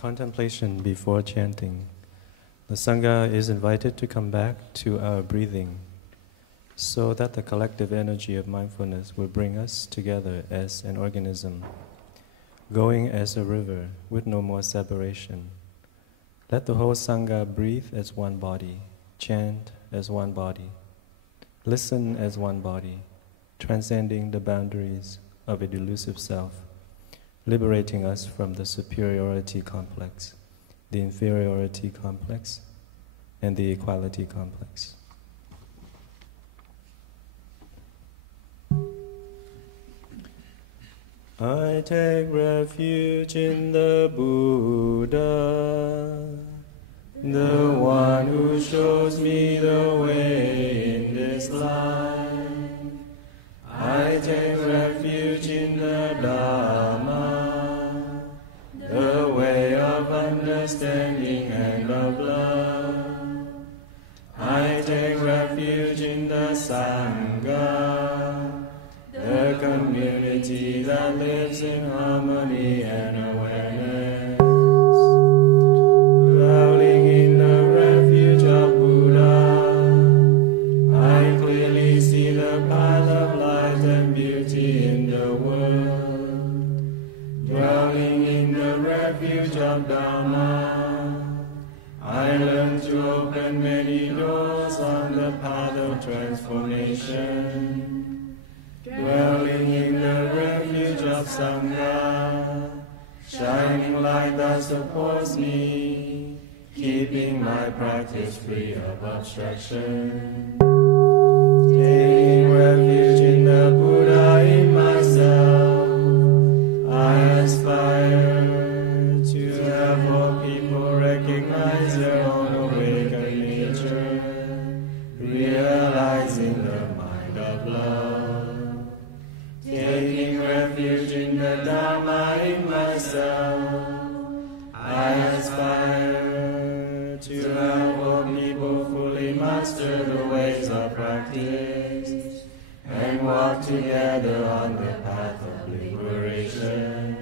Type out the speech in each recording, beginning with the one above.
Contemplation before chanting. The Sangha is invited to come back to our breathing so that the collective energy of mindfulness will bring us together as an organism, going as a river with no more separation. Let the whole Sangha breathe as one body, chant as one body, listen as one body, transcending the boundaries of a delusive self, liberating us from the superiority complex, the inferiority complex, and the equality complex. I take refuge in the Buddha, the one who shows me the way in this life. I take refuge in the Dharma, the way of understanding and of love. I take refuge in the Sangha, the community that lives in harmony and awareness. Dwelling in the refuge of Buddha, I clearly see the path of light and beauty in the world. Dwelling in the refuge of Dharma, I learn to open many doors on the path of transformation. Dwelling in the refuge of Sangha, shining light that supports me, keeping my practice free of obstruction. Taking refuge in the Buddha in myself, I aspire to have all people recognize their own awakened nature, realizing the mind of love. Taking refuge in the Dharma in myself, I aspire to have all people fully master the ways of practice and walk together on the path of liberation.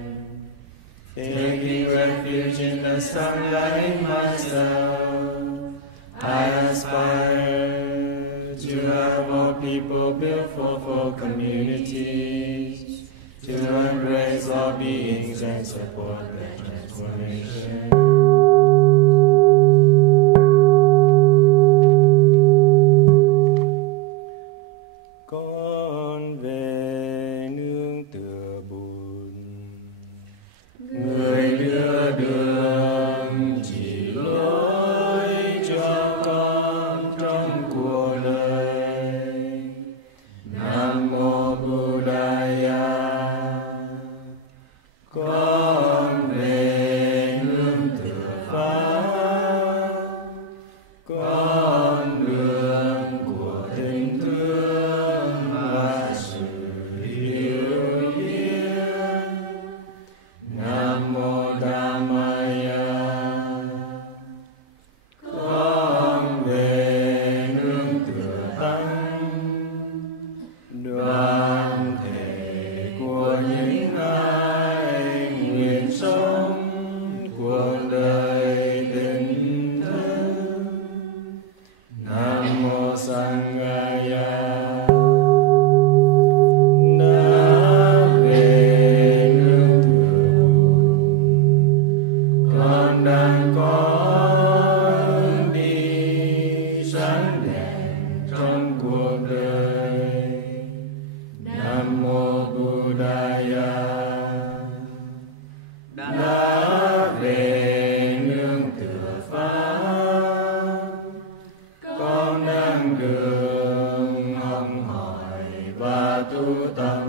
Taking refuge in the Sangha in myself, I aspire to have all people build fulfilled communities, to embrace all beings and support their transformation. Con về nương tựa Bụt, người đưa đường chỉ lối cho con trong cuộc đời. Nam mô Buddhaya. Con về nương tựa Pháp, con đường của tình thương và sự hiểu biết. Nam mô Dhammaya. Con về nương tựa Tăng, đoàn thể của những ai nguyện sống cuộc đời tình thân. Nam mô Sangha. Đã về nương tựa Bụt, con đang có đi sáng đèn trong cuộc đời. Nam mô Buddhaya. Đã về nương tựa Pháp, con đang đường học hỏi và tu tập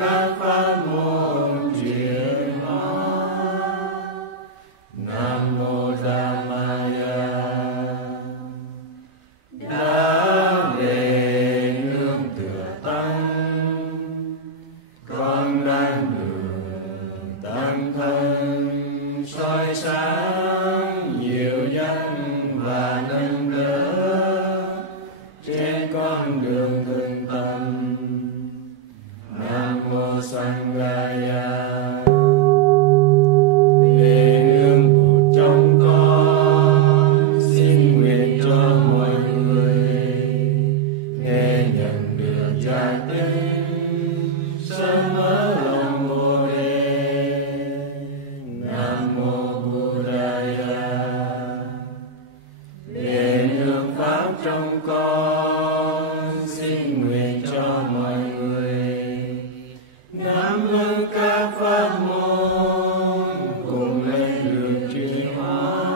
các pháp môn chuyển hóa. Nam mô Dhammaya. Đã về nương tựa Tăng, con đang đường tăng thân soi sáng nhiều nhân và nâng đỡ trên con đường thường tâm. Nam mô Sangha. Về nương hương các pháp môn cùng lên được chuyển hóa.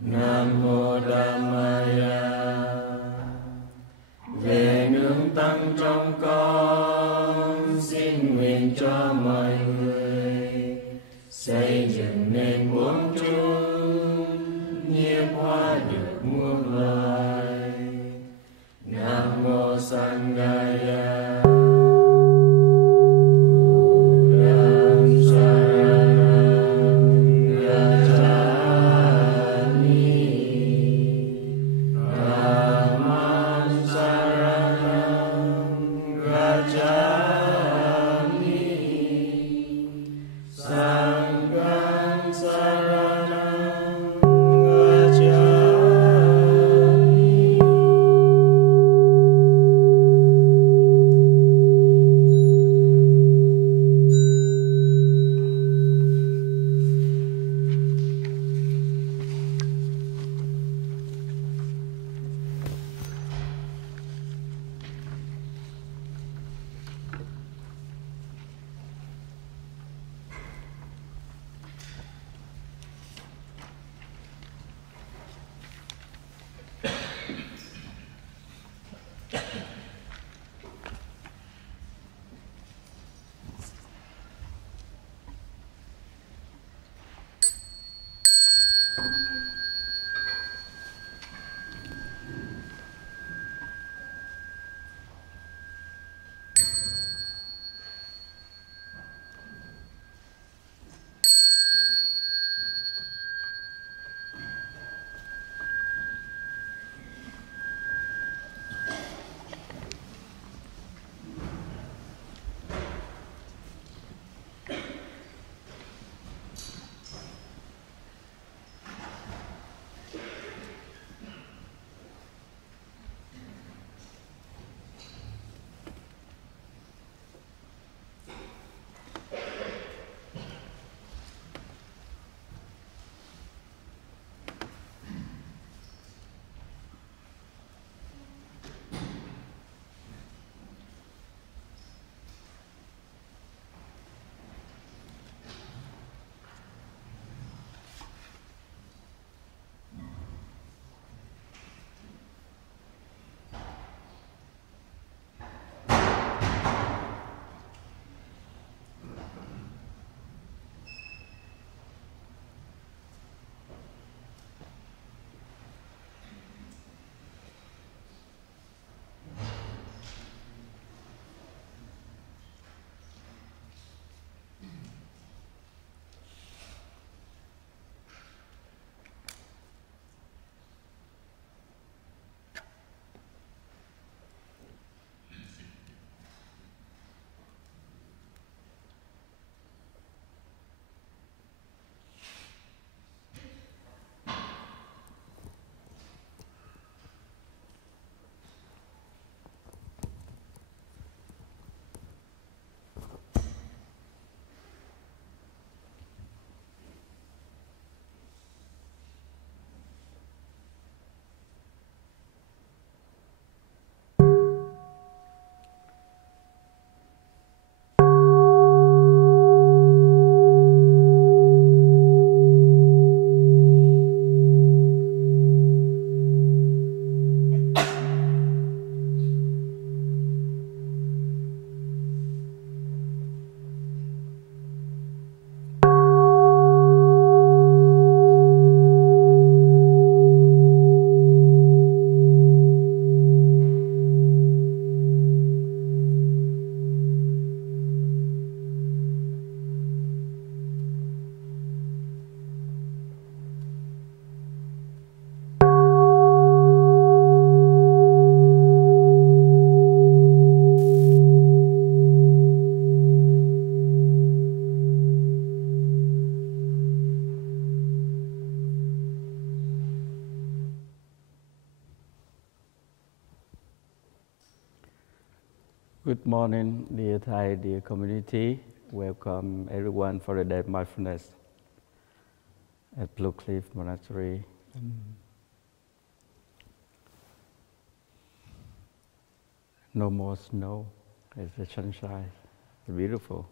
Nam mô Dhammaya. Về nương tăng trong con xin nguyện cho mọi người xây dựng nên bốn chúng nhiếp hóa được muôn loài. Nam mô Sangha. Good morning, dear Thai, dear community. Welcome everyone for the day of mindfulness at Blue Cliff Monastery. No more snow, it's the sunshine. beautiful.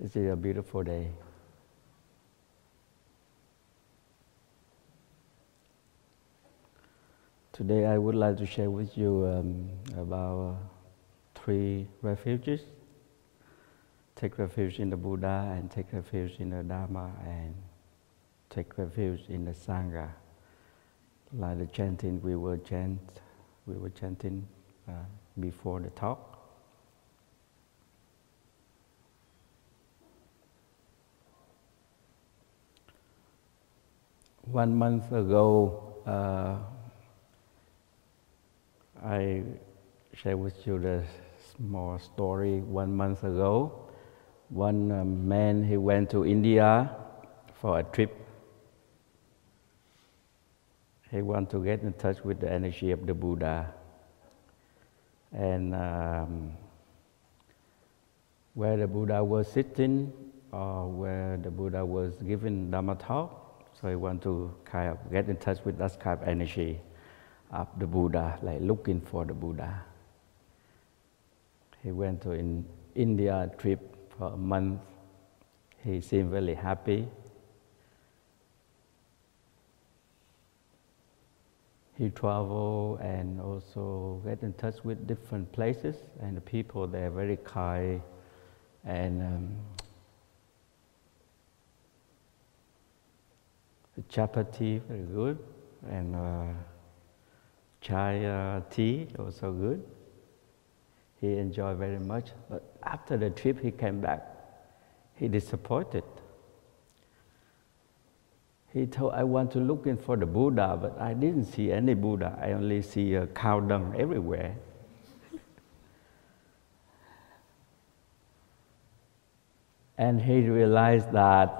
This is a beautiful day. Today I would like to share with you about 3 refuges. Take refuge in the Buddha, and take refuge in the Dharma, and take refuge in the Sangha. Like the chanting we were chanting before the talk. One month ago, I share with you the small story. 1 month ago, one man, he went to India for a trip. He wanted to get in touch with the energy of the Buddha. And where the Buddha was sitting, or where the Buddha was giving Dharma talk, so he wanted to kind of get in touch with that kind of energy of the Buddha, like looking for the Buddha. He went to an India trip for a month. He seemed very happy. He traveled and also get in touch with different places, and the people there are very kind, and the chapati very good, and chai tea also good. He enjoyed very much, but after the trip he came back, he disappointed. He told, I want to look in for the Buddha, but I didn't see any Buddha. I only see cow dung everywhere. And he realized that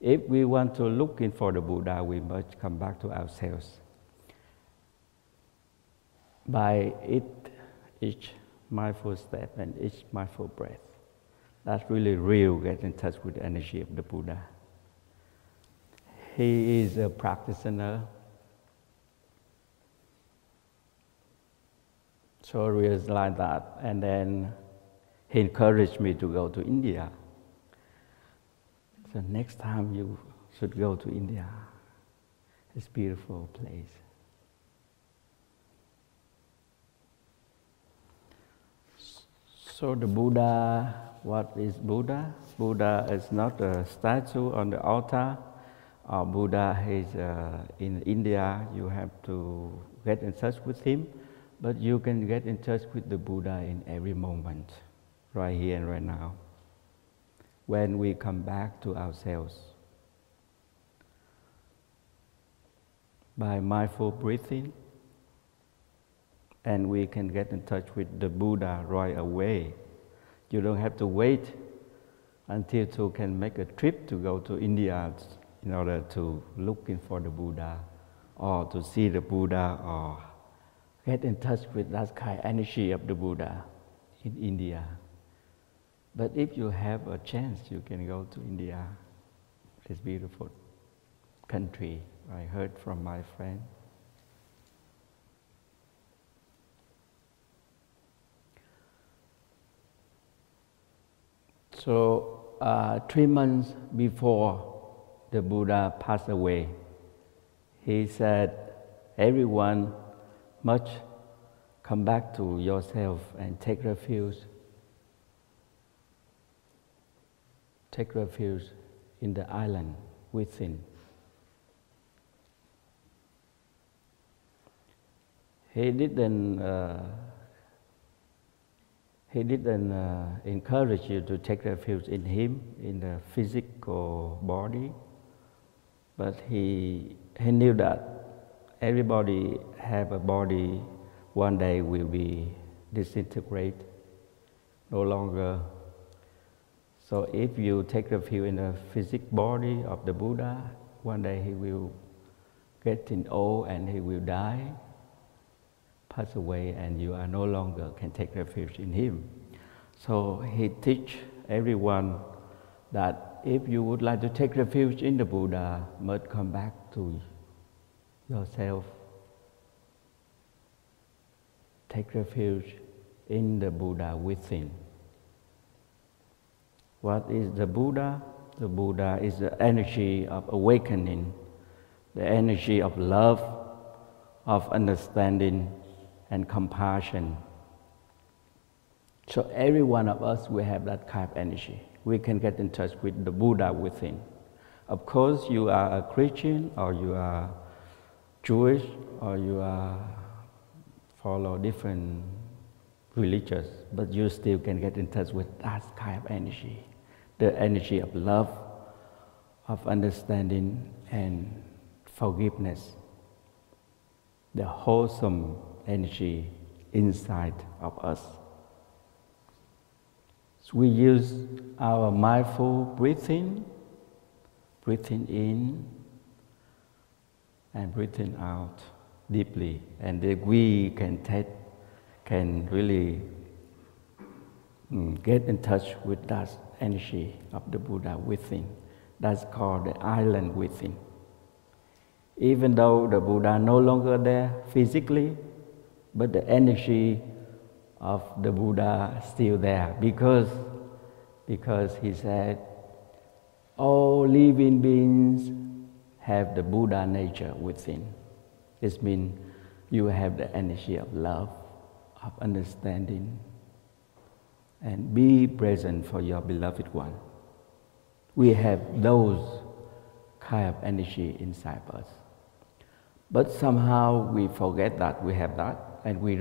if we want to look in for the Buddha, we must come back to ourselves. By each mindful step and each mindful breath, that's really real, get in touch with the energy of the Buddha. He is a practitioner, so I realized that, and then he encouraged me to go to India. So next time you should go to India. It's a beautiful place. So the Buddha, what is Buddha? Buddha is not a statue on the altar. Buddha is in India. You have to get in touch with him, but you can get in touch with the Buddha in every moment, right here and right now, when we come back to ourselves. By mindful breathing, and we can get in touch with the Buddha right away. You don't have to wait until you can make a trip to go to India in order to look in for the Buddha, or to see the Buddha, or get in touch with that kind of energy of the Buddha in India. But if you have a chance, you can go to India. It's a beautiful country, I heard from my friend. So 3 months before the Buddha passed away, he said, everyone must come back to yourself and take refuge. Take refuge in the island within. He didn't encourage you to take refuge in him, in the physical body, but he knew that everybody have a body, one day will be disintegrate, no longer. So if you take refuge in the physical body of the Buddha, one day he will get old and he will die, pass away, and you are no longer can take refuge in him. So he teach everyone that if you would like to take refuge in the Buddha, must come back to yourself. Take refuge in the Buddha within. What is the Buddha? The Buddha is the energy of awakening, the energy of love, of understanding and compassion. So every one of us will have that kind of energy. We can get in touch with the Buddha within. Of course, you are a Christian, or you are Jewish, or you are follow different religions, but you still can get in touch with that kind of energy. The energy of love, of understanding and forgiveness. The wholesome energy inside of us. So we use our mindful breathing in and breathing out deeply, and then we can really get in touch with that energy of the Buddha within. That's called the island within. Even though the Buddha no longer there physically, but the energy of the Buddha is still there, because he said all living beings have the Buddha nature within. This means you have the energy of love, of understanding, and be present for your beloved one. We have those kind of energy inside us. But somehow we forget that we have that, and we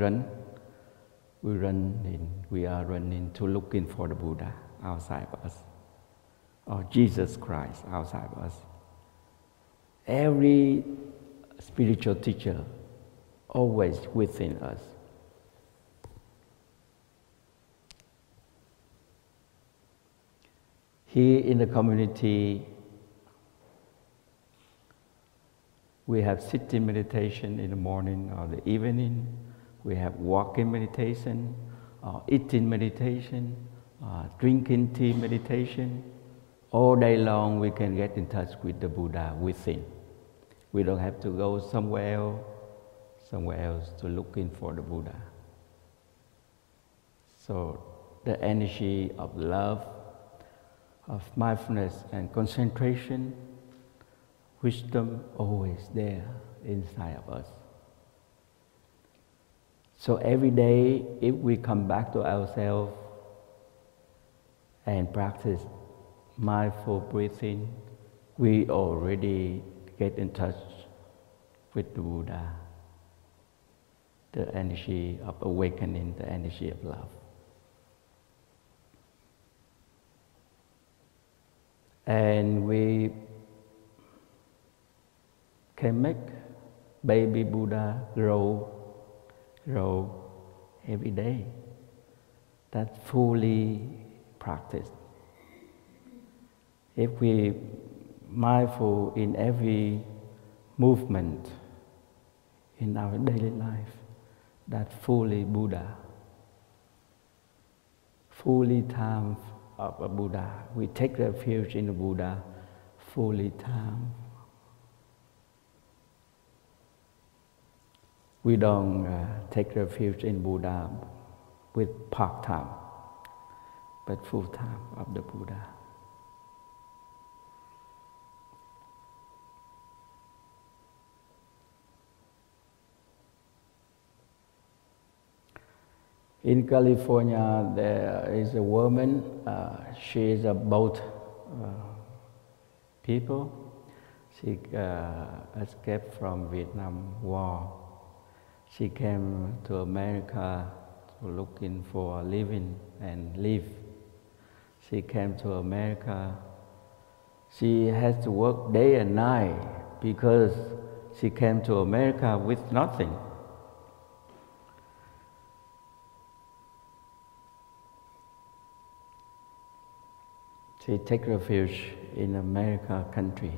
are running to looking for the Buddha outside of us, or Jesus Christ outside of us. Every spiritual teacher always within us. Here in the community, we have sitting meditation in the morning or the evening. We have walking meditation, or eating meditation, or drinking tea meditation. All day long we can get in touch with the Buddha within. We don't have to go somewhere else to looking for the Buddha. So the energy of love, of mindfulness and concentration, wisdom always there inside of us. So every day, if we come back to ourselves and practice mindful breathing, we already get in touch with the Buddha, the energy of awakening, the energy of love. And we can make baby Buddha grow every day. That's fully practiced. If we mindful in every movement in our daily life, that's fully Buddha, fully time of a Buddha. We take refuge in the Buddha, fully time. We don't take refuge in Buddha with part time, but full time of the Buddha. In California, there is a woman. She is a boat people. She escaped from Vietnam War. She came to America to looking for a living and live. She came to America. She has to work day and night because she came to America with nothing. She take refuge in America country.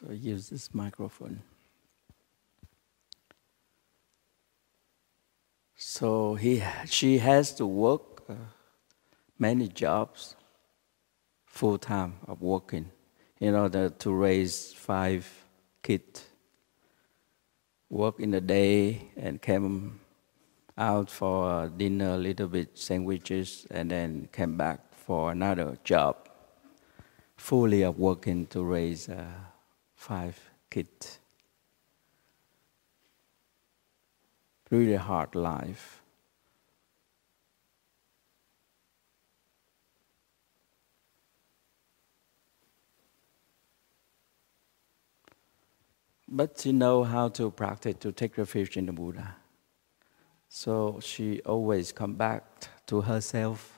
So I use this microphone. So she has to work many jobs, full time of working, in order to raise 5 kids. Work in the day and came out for dinner, a little bit sandwiches, and then came back for another job, fully of working to raise 5 kids. Really hard life. But she knows how to practice to take refuge in the Buddha. So she always come back to herself,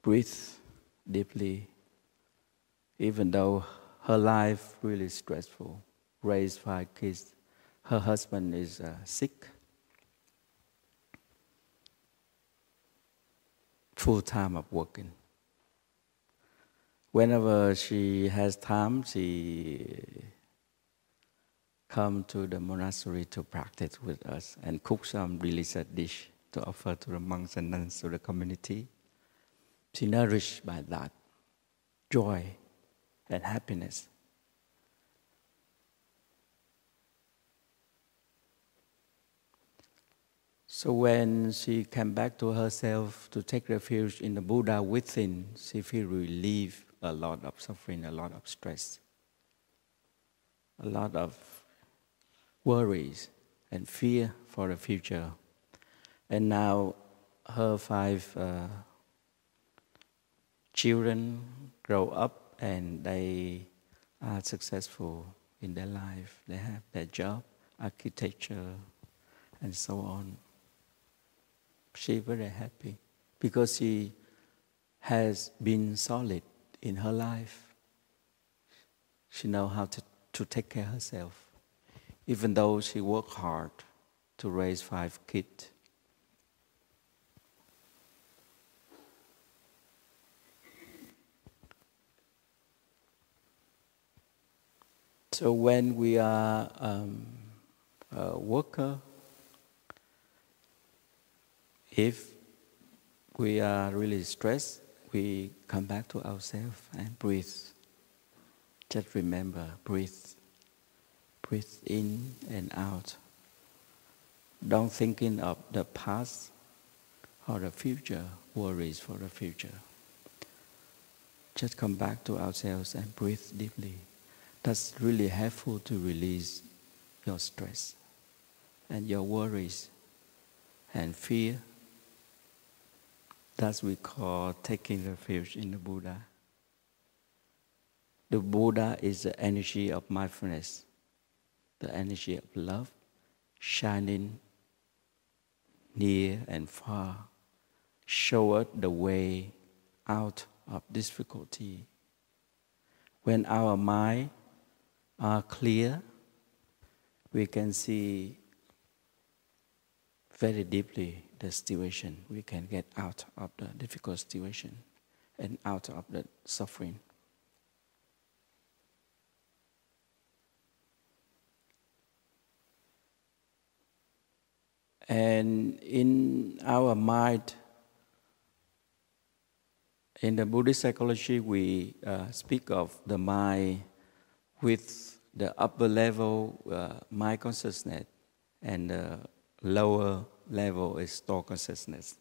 breathe deeply, even though her life really stressful. Raise 5 kids. Her husband is sick. Full time of working. Whenever she has time, she come to the monastery to practice with us and cook some delicious dish to offer to the monks and nuns, to the community. She nourished by that joy and happiness. So when she came back to herself to take refuge in the Buddha within, she feel relief, a lot of suffering, a lot of stress, a lot of worries and fear for the future. And now her 5 children grow up and they are successful in their life. They have their job, architecture, and so on. She's very happy because she has been solid in her life. She knows how to take care of herself, even though she worked hard to raise 5 kids. So when we are a worker, if we are really stressed, we come back to ourselves and breathe. Just remember, breathe. Breathe in and out. Don't thinking of the past or the future, worries for the future. Just come back to ourselves and breathe deeply. That's really helpful to release your stress and your worries and fear. That's what we call taking refuge in the Buddha. The Buddha is the energy of mindfulness, the energy of love, shining near and far, show us the way out of difficulty. When our mind are clear, we can see very deeply the situation. We can get out of the difficult situation and out of the suffering. And in our mind, in the Buddhist psychology, we speak of the mind with the upper level mind consciousness, and the lower level is thought consciousness.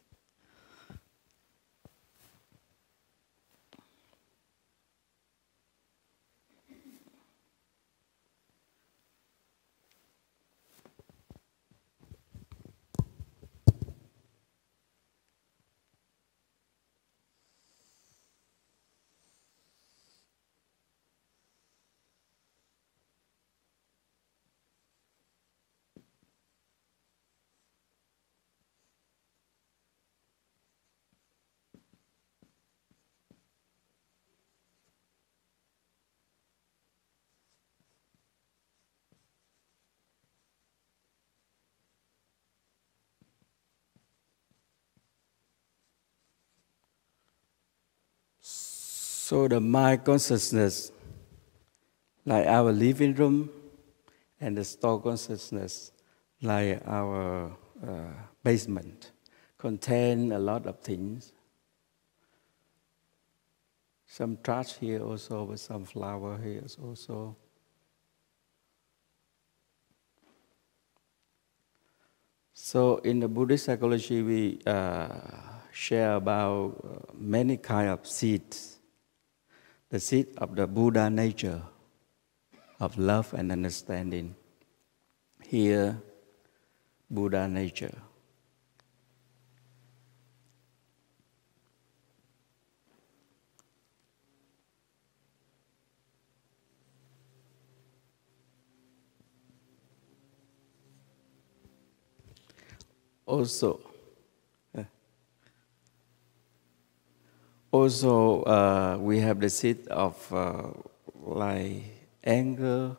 So the mind consciousness like our living room, and the store consciousness, like our basement, contain a lot of things. Some trash here also, with some flower here also. So in the Buddhist psychology, we share about many kinds of seeds. The seed of the Buddha nature, of love and understanding. Here, Buddha nature. Also, we have the seed of like anger,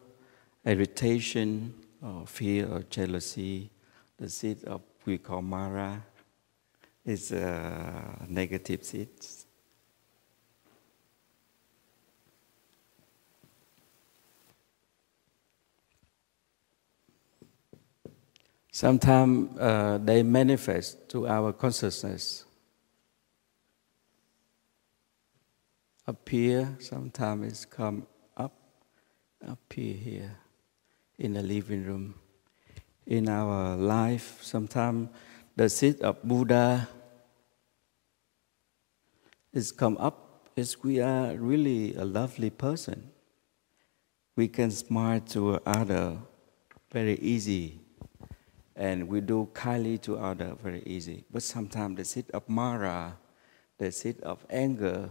irritation, or fear or jealousy. The seed of we call Mara is negative seeds. Sometimes they manifest to our consciousness. Appear, sometimes it's come up, appear here in the living room. In our life, sometimes the seed of Buddha is come up as we are really a lovely person. We can smile to others very easy, and we do kindly to others very easy. But sometimes the seed of Mara, the seed of anger,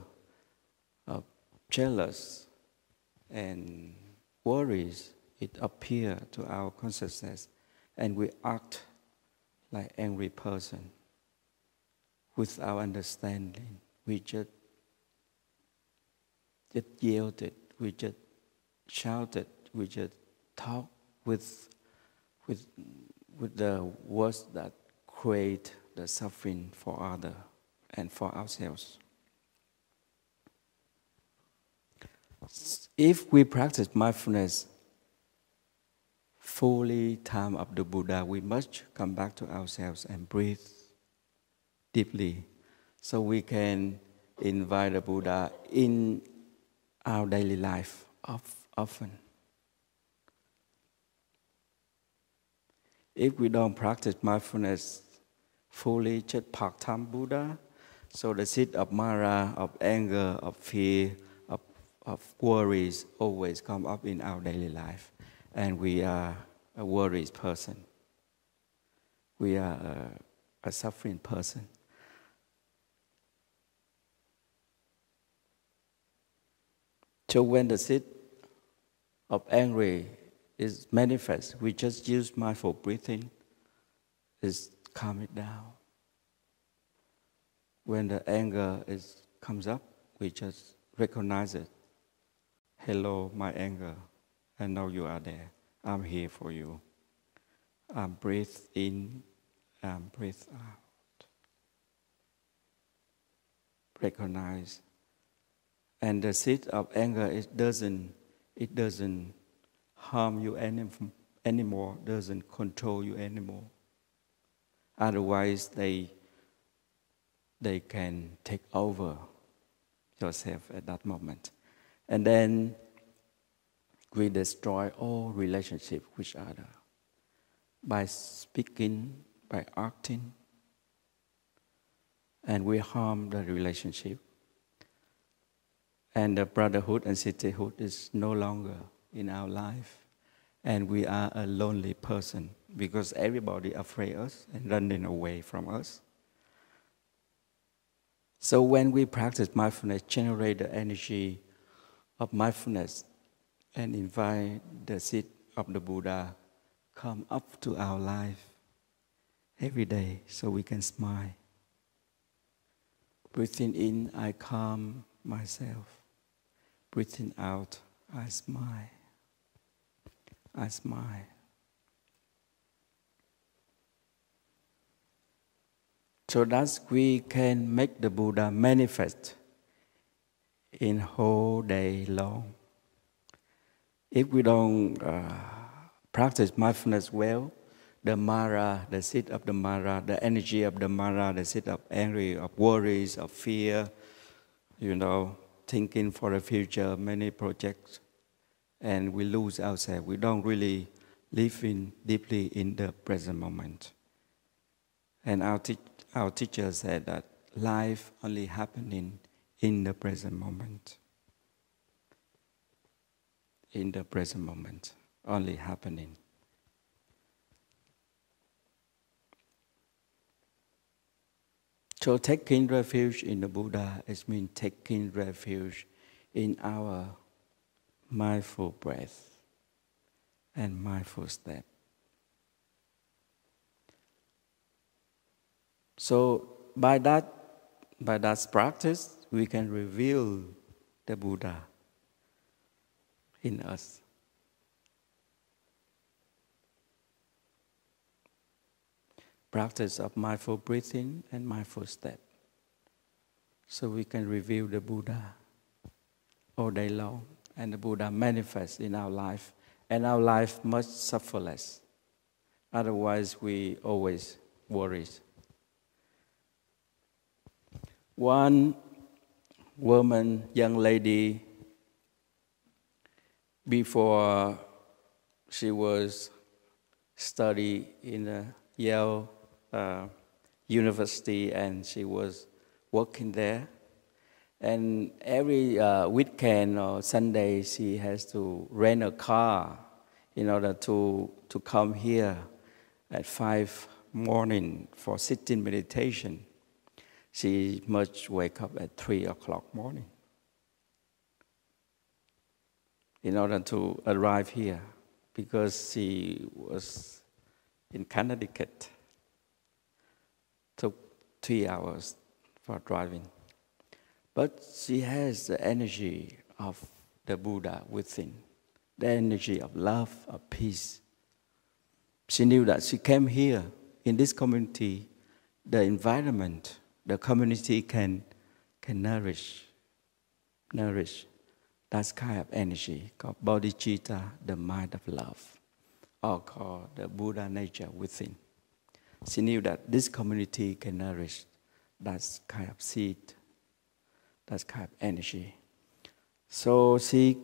of jealous and worries, it appears to our consciousness, and we act like angry person. With our understanding, we just yielded, we just shouted, we just talk with the words that create the suffering for others and for ourselves. If we practice mindfulness fully, time of the Buddha, we must come back to ourselves and breathe deeply, so we can invite the Buddha in our daily life often. If we don't practice mindfulness fully, just part-time Buddha, so the seed of Mara, of anger, of fear, of worries always come up in our daily life, and we are a worried person. We are a suffering person. So when the seed of anger is manifest, we just use mindful breathing, is calm it down. When the anger comes up, we just recognize it. Hello, my anger. I know you are there. I'm here for you. I'm breathe in, I'm breathe out. Recognize. And the seed of anger, it doesn't harm you anymore, doesn't control you anymore. Otherwise, they can take over yourself at that moment. And then we destroy all relationship with each other by speaking, by acting, and we harm the relationship. And the brotherhood and sisterhood is no longer in our life. And we are a lonely person because everybody afraid us and running away from us. So when we practice mindfulness, generate the energy of mindfulness and invite the seed of the Buddha come up to our life every day so we can smile. Breathing in, I calm myself. Breathing out, I smile. I smile. So that we can make the Buddha manifest in whole day long. If we don't practice mindfulness well, the Mara, the seed of the Mara, the energy of the Mara, the seed of anger, of worries, of fear, thinking for the future, many projects, and we lose ourselves. We don't really live deeply in the present moment. And our teacher said that life only happening in the present moment. In the present moment, only happening. So taking refuge in the Buddha, it means taking refuge in our mindful breath and mindful step. So by that practice, we can reveal the Buddha in us. Practice of mindful breathing and mindful step. So we can reveal the Buddha all day long, and the Buddha manifests in our life, and our life must suffer less. Otherwise, we always worry. One woman, young lady, before she was study in the Yale University, and she was working there. And every weekend or Sunday, she has to rent a car in order to come here at 5 morning for sitting meditation. She must wake up at 3 o'clock morning in order to arrive here, because she was in Connecticut. Took 3 hours for driving. But she has the energy of the Buddha within, the energy of love, of peace. She knew that she came here in this community, the environment, the community can nourish that kind of energy called bodhicitta, the mind of love, or called the Buddha nature within. She knew that this community can nourish that kind of seed, that kind of energy. So she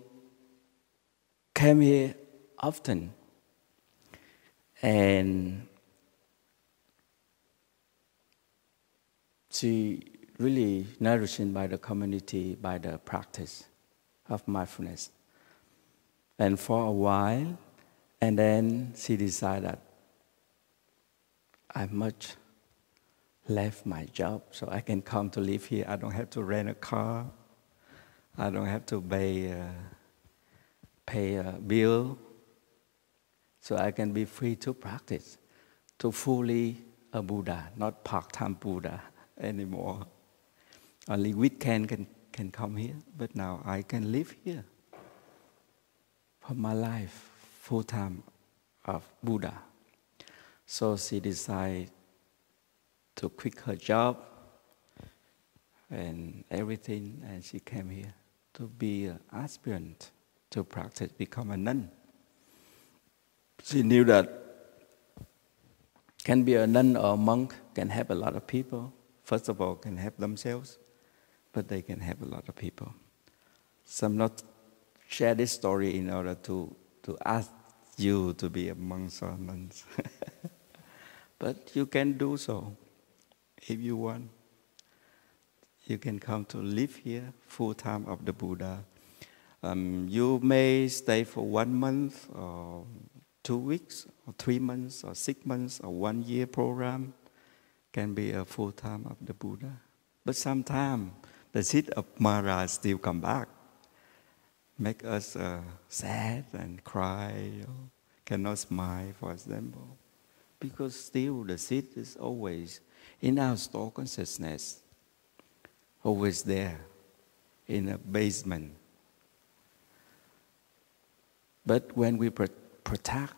came here often, and she really nourished by the community, by the practice of mindfulness. And for a while, and then she decided, I must leave my job so I can come to live here. I don't have to rent a car. I don't have to pay a bill. So I can be free to practice, to fully a Buddha, not part-time Buddha anymore. Only weekend can come here, but now I can live here for my life, full-time of Buddha. So she decided to quit her job and everything, and she came here to be an aspirant to practice, become a nun. She knew that can be a nun or a monk, can help a lot of people. First of all, can help themselves, but they can help a lot of people. So I'm not share this story in order to ask you to be a monk or nuns. But you can do so if you want. You can come to live here full-time of the Buddha. You may stay for 1 month or 2 weeks or 3 months or 6 months or 1 year program. Can be a full-time of the Buddha. But sometimes the seed of Mara still come back. Make us sad and cry, or cannot smile, for example. Because still the seed is always in our store consciousness, always there in a basement. But when we protect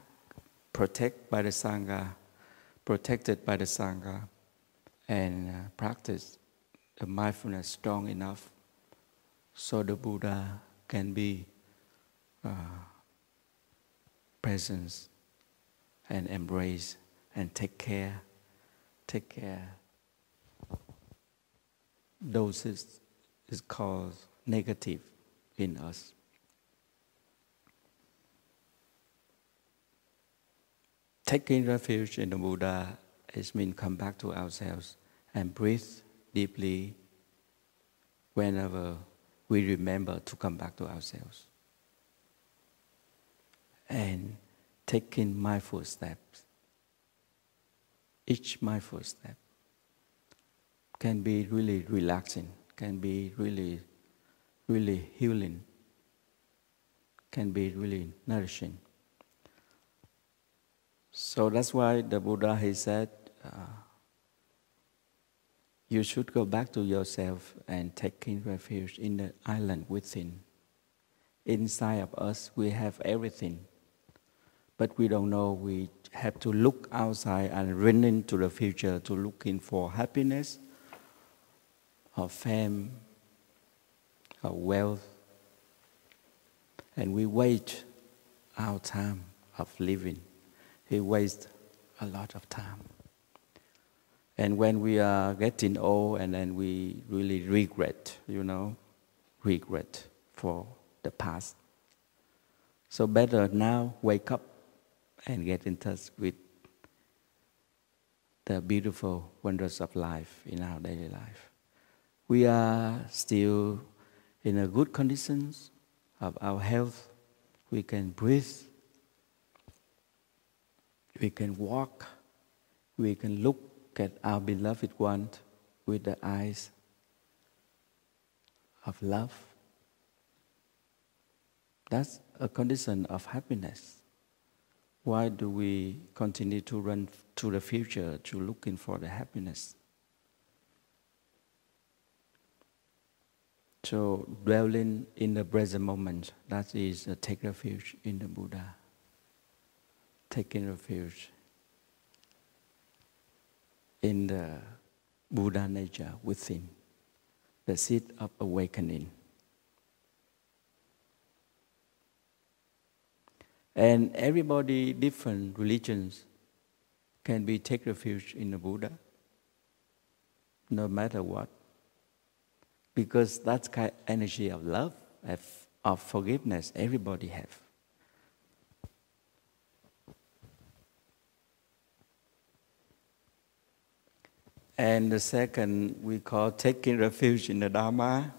by the Sangha, protected by the Sangha, and practice the mindfulness strong enough, so the Buddha can be presence and embrace and take care. Those is called negative in us. Taking refuge in the Buddha is mean come back to ourselves and breathe deeply whenever we remember to come back to ourselves. And taking mindful steps. Each mindful step can be really relaxing, can be really, really healing, can be really nourishing. So that's why the Buddha, he said, you should go back to yourself and taking refuge in the island within. Inside of us, we have everything, but we don't know. We have to look outside and run into the future to looking for happiness, or fame, or wealth, and we waste our time of living. We waste a lot of time. And when we are getting old, and then we really regret for the past. So better now wake up and get in touch with the beautiful wonders of life in our daily life. We are still in a good conditions of our health. We can breathe. We can walk. We can look at our beloved one with the eyes of love. That's a condition of happiness. Why do we continue to run to the future to looking for the happiness? So dwelling in the present moment, that is take refuge in the Buddha. Taking refuge in the Buddha nature within, the seed of awakening. And everybody, different religions, can be take refuge in the Buddha, no matter what. Because that's kind of energy of love, of forgiveness, everybody have. And the second we call taking refuge in the Dharma.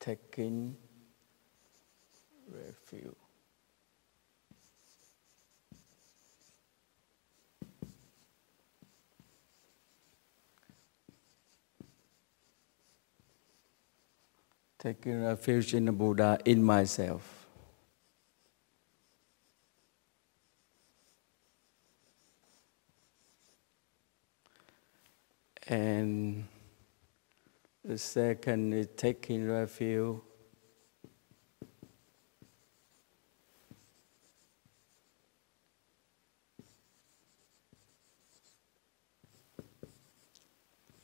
Taking refuge. Taking refuge in the Buddha, in myself. And the second is taking refuge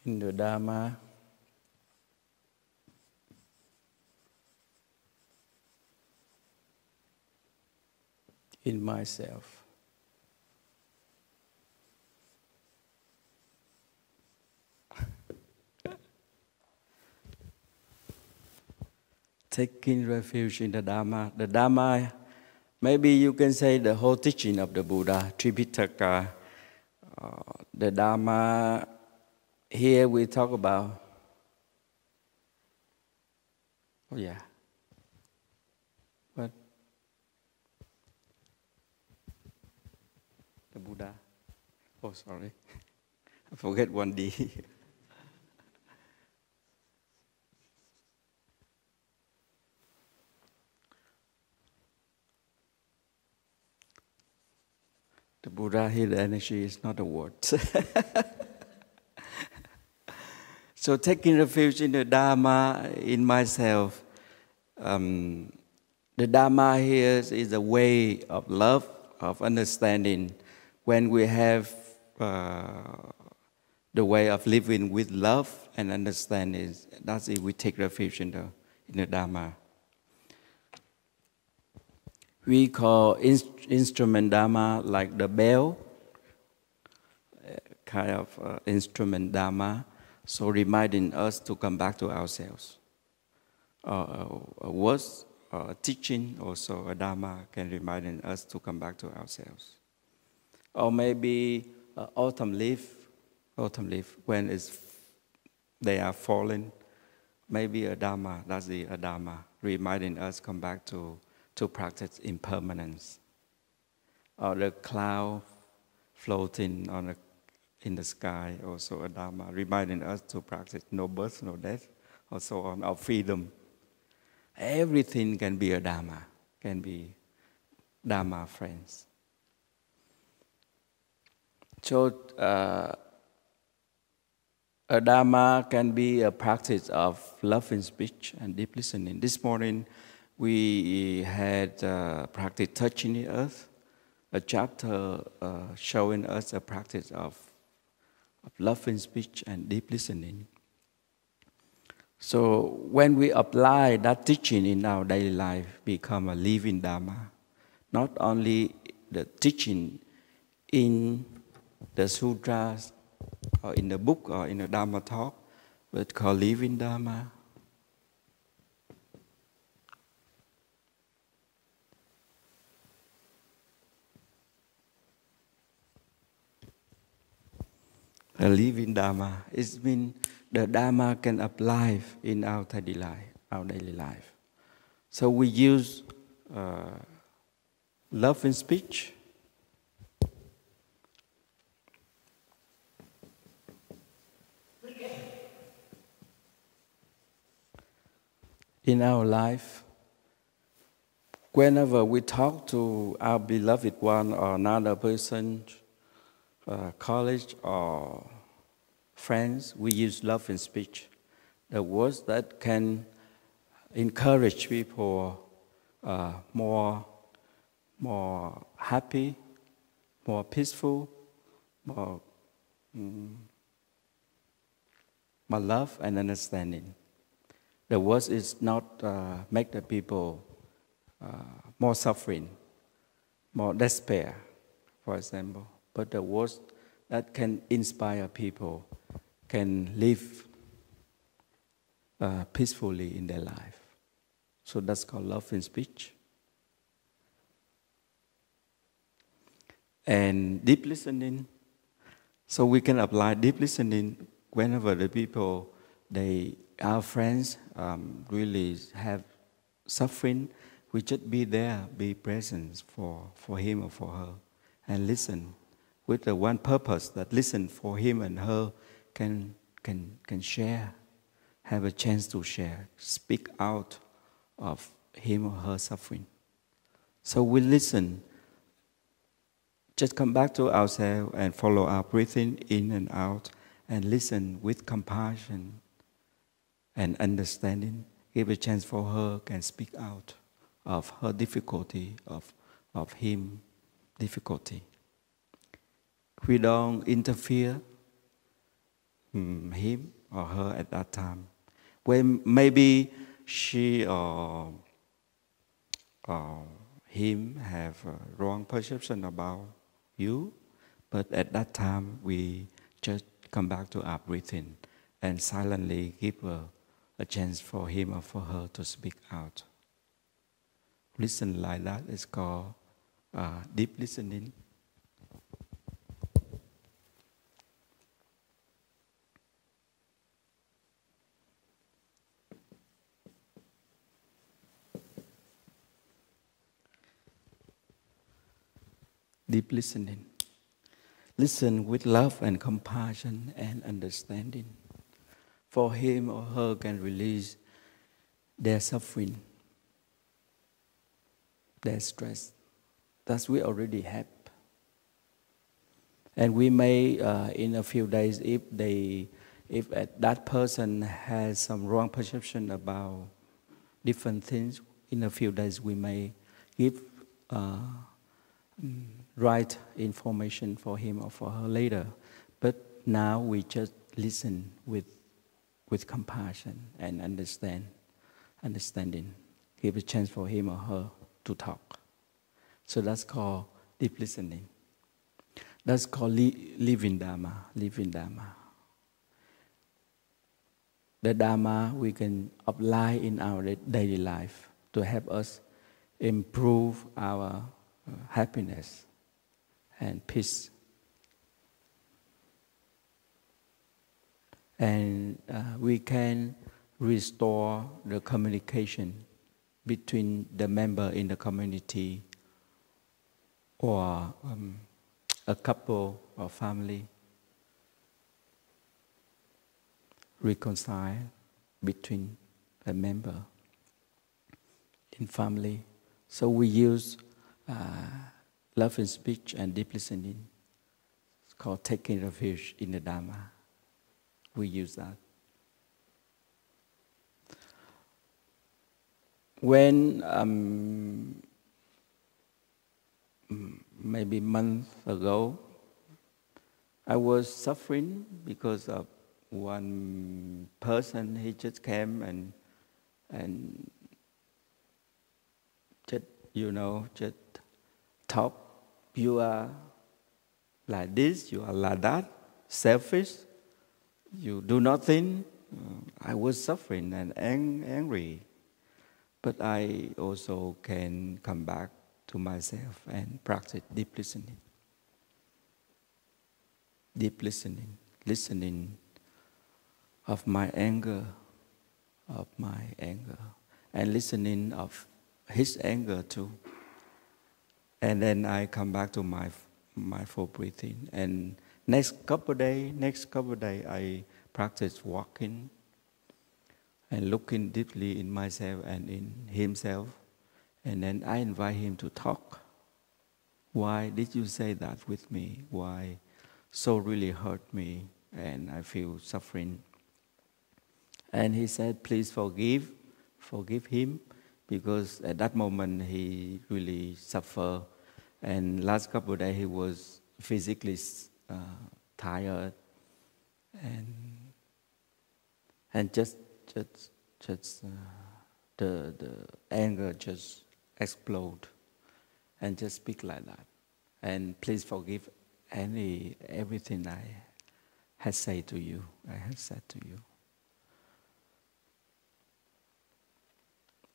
in the Dharma. In myself. Taking refuge in the Dharma. The Dharma, maybe you can say the whole teaching of the Buddha, Tripitaka. The Dharma, here we talk about, what? The Buddha. Oh, sorry. I forget one D. The Buddha, his energy is not a word. So taking refuge in the Dharma, in myself, The Dharma here is a way of love, of understanding. When we have the way of living with love and understanding, that's it. We take refuge in the Dharma. We call instrument Dharma like the bell, kind of instrument Dharma, so reminding us to come back to ourselves. A words, a teaching, also a Dharma can remind us to come back to ourselves. Or maybe autumn leaf, when they are falling, maybe a Dharma, that's a Dharma, reminding us come back to practice impermanence. Or the cloud floating in the sky, also a Dharma, reminding us to practice no birth, no death, or so on, our freedom. Everything can be a Dharma, can be Dharma friends. So a Dharma can be a practice of love in speech and deep listening. This morning we had practice touching the earth, a chapter showing us a practice of love in speech and deep listening. So when we apply that teaching in our daily life, become a living Dharma. Not only the teaching in the sutras, or in the book, or in the Dharma talk, but called living Dharma. A living Dharma. It means the Dharma can apply in our daily life. So we use love in speech, in our life. Whenever we talk to our beloved one or another person, colleague or friends, we use love in speech. The words that can encourage people more happy, more peaceful, more love and understanding. The words is not make the people more suffering, more despair, for example. But the words that can inspire people can live peacefully in their life. So that's called love in speech. And deep listening. So we can apply deep listening whenever the people, our friends really have suffering. We just be there, be present for him or for her, and listen with the one purpose that listen for him and her can share, have a chance to share, speak out of him or her suffering. So we listen. Just come back to ourselves and follow our breathing in and out and listen with compassion and understanding. Give a chance for her can speak out of her difficulty, of him difficulty. We don't interfere him or her at that time. When maybe she or him have a wrong perception about you, but at that time we just come back to our breathing and silently give a chance for him or for her to speak out. Listen like that is called deep listening. Deep listening. Listen with love and compassion and understanding. For him or her can release their suffering, their stress. That we already have. And we may, in a few days, if that person has some wrong perception about different things, in a few days we may give right information for him or for her later. But now we just listen with compassion and understanding. Give a chance for him or her to talk. So that's called deep listening. That's called living Dharma. Living Dharma. The Dharma we can apply in our daily life to help us improve our happiness and peace. And we can restore the communication between the member in the community or a couple or family. Reconcile between a member in family. So we use love and speech and deep listening. It's called taking refuge in the Dharma. We use that. When maybe a month ago, I was suffering because of one person. He just came and just talk. You are like this, you are like that, selfish. You do nothing. I was suffering and angry. But I also can come back to myself and practice deep listening. Deep listening. Listening of my anger, and listening of his anger too. And then I come back to my full breathing. And next couple of days, I practice walking and looking deeply in myself and in himself. And then I invite him to talk. Why did you say that with me? Why so really hurt me and I feel suffering? And he said, please forgive him, because at that moment he really suffered. And last couple of days he was physically tired, and just the anger just explode, and just speak like that. And please forgive everything I had said to you.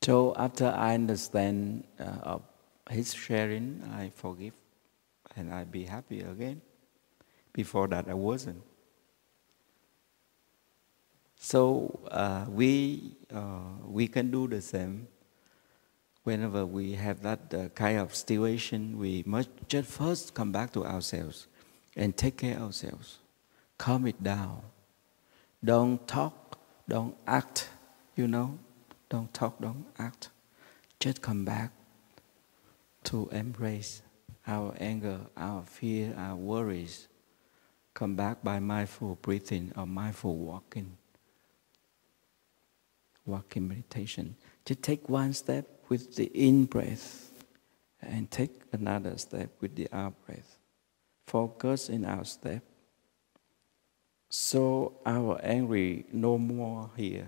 So after I understand of his sharing, I forgive, and I be happy again. Before that, I wasn't. So we can do the same. Whenever we have that kind of situation, we must just first come back to ourselves and take care of ourselves. Calm it down. Don't talk, don't act, Don't talk, don't act. Just come back to embrace our anger, our fear, our worries. Come back by mindful breathing or mindful walking meditation. Just take one step with the in-breath and take another step with the out-breath. Focus in our step. So our anger no more here.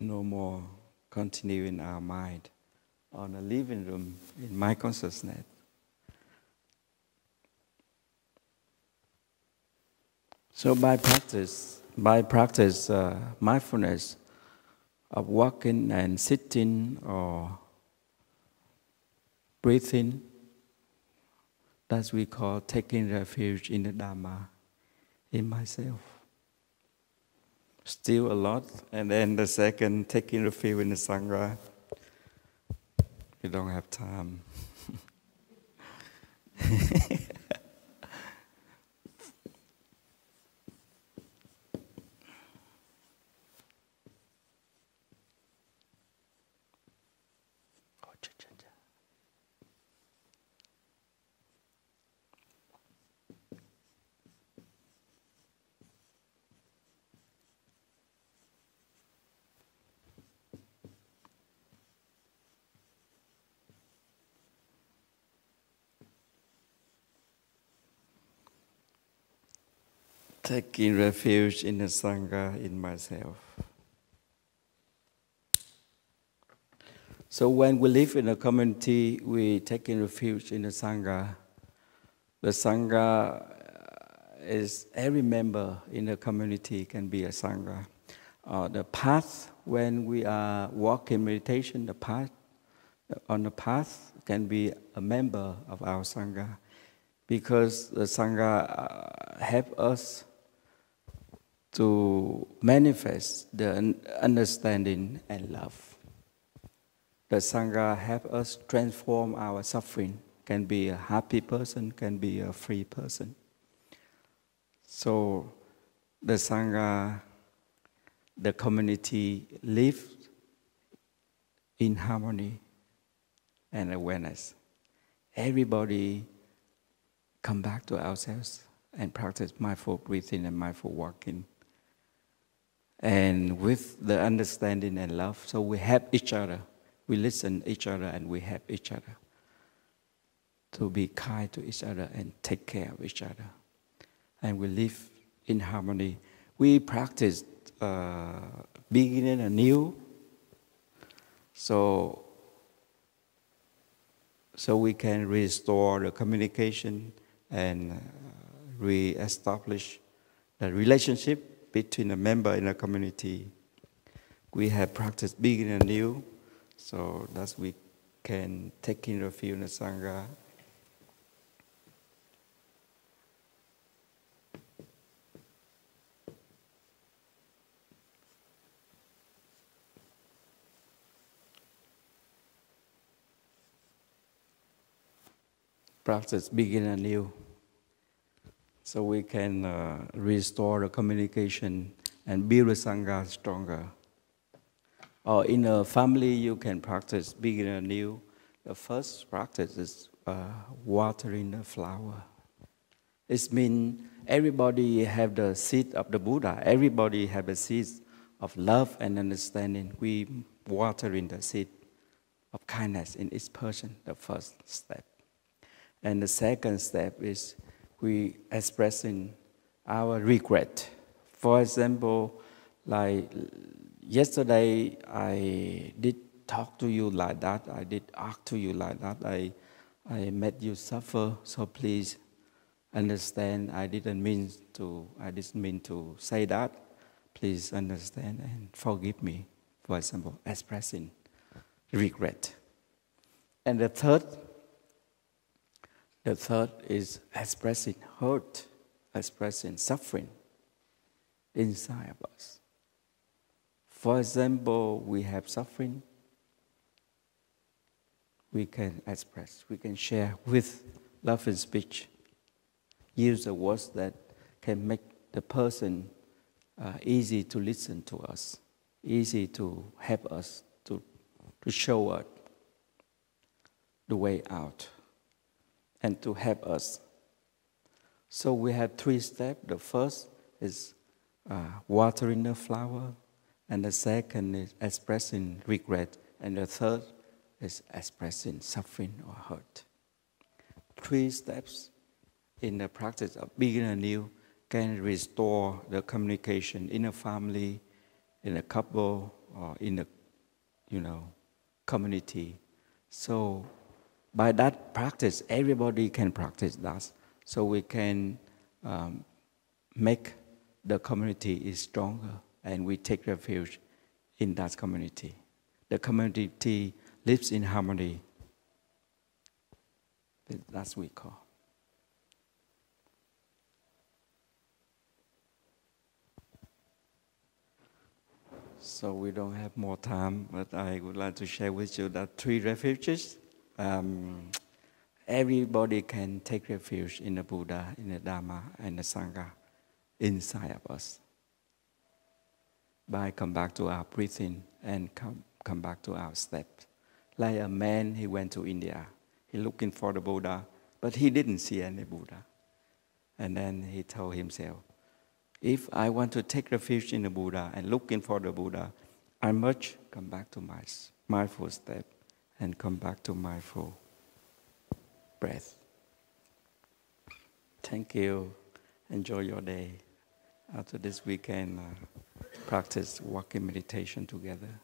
No more continue in our mind on a living room in my consciousness. So by practice mindfulness of walking and sitting or breathing, that we call taking refuge in the Dharma, in myself. Still a lot. And then the second, taking refuge in the Sangha. We don't have time. Taking refuge in the Sangha, in myself. So when we live in a community, we taking refuge in the Sangha. The Sangha is every member in the community can be a Sangha. The path when we are walking meditation, the path on the path can be a member of our Sangha, because the Sangha help us to manifest the understanding and love. The Sangha help us transform our suffering. Can be a happy person, can be a free person. So the Sangha, the community live in harmony and awareness. Everybody come back to ourselves and practice mindful breathing and mindful walking. And with the understanding and love, so we help each other. We listen each other and we help each other to be kind to each other and take care of each other. And we live in harmony. We practice beginning anew, so we can restore the communication and re-establish the relationship between a member in a community. We have practiced beginning anew, so that we can take in refuge in the Sangha. Practice begin anew, so we can restore the communication and build the Sangha stronger. Or in a family, you can practice begin anew. The first practice is watering the flower. It means everybody have the seed of the Buddha. Everybody have a seed of love and understanding. We watering the seed of kindness in each person, the first step. And the second step is we expressing our regret. For example, like yesterday I did talk to you like that, I did act to you like that, I made you suffer, so please understand I didn't mean to say that. Please understand and forgive me. For example, expressing regret. And the third is expressing hurt, expressing suffering inside of us. For example, we have suffering, we can express, we can share with love and speech. Use the words that can make the person easy to listen to us, easy to help us, to show us the way out, and to help us. So we have 3 steps. The first is watering the flower, and the second is expressing regret, and the third is expressing suffering or hurt. 3 steps in the practice of beginning anew can restore the communication in a family, in a couple, or in a community. So by that practice, everybody can practice that. So we can make the community is stronger, and we take refuge in that community. The community lives in harmony. That's what we call. So we don't have more time, but I would like to share with you that 3 refuges. Everybody can take refuge in the Buddha, in the Dharma, and the Sangha inside of us. By come back to our breathing and come back to our steps. Like a man, he went to India. He looking for the Buddha, but he didn't see any Buddha. And then he told himself, if I want to take refuge in the Buddha and looking for the Buddha, I must come back to my mindful step and come back to mindful breath. Thank you. Enjoy your day. After this, we can practice walking meditation together.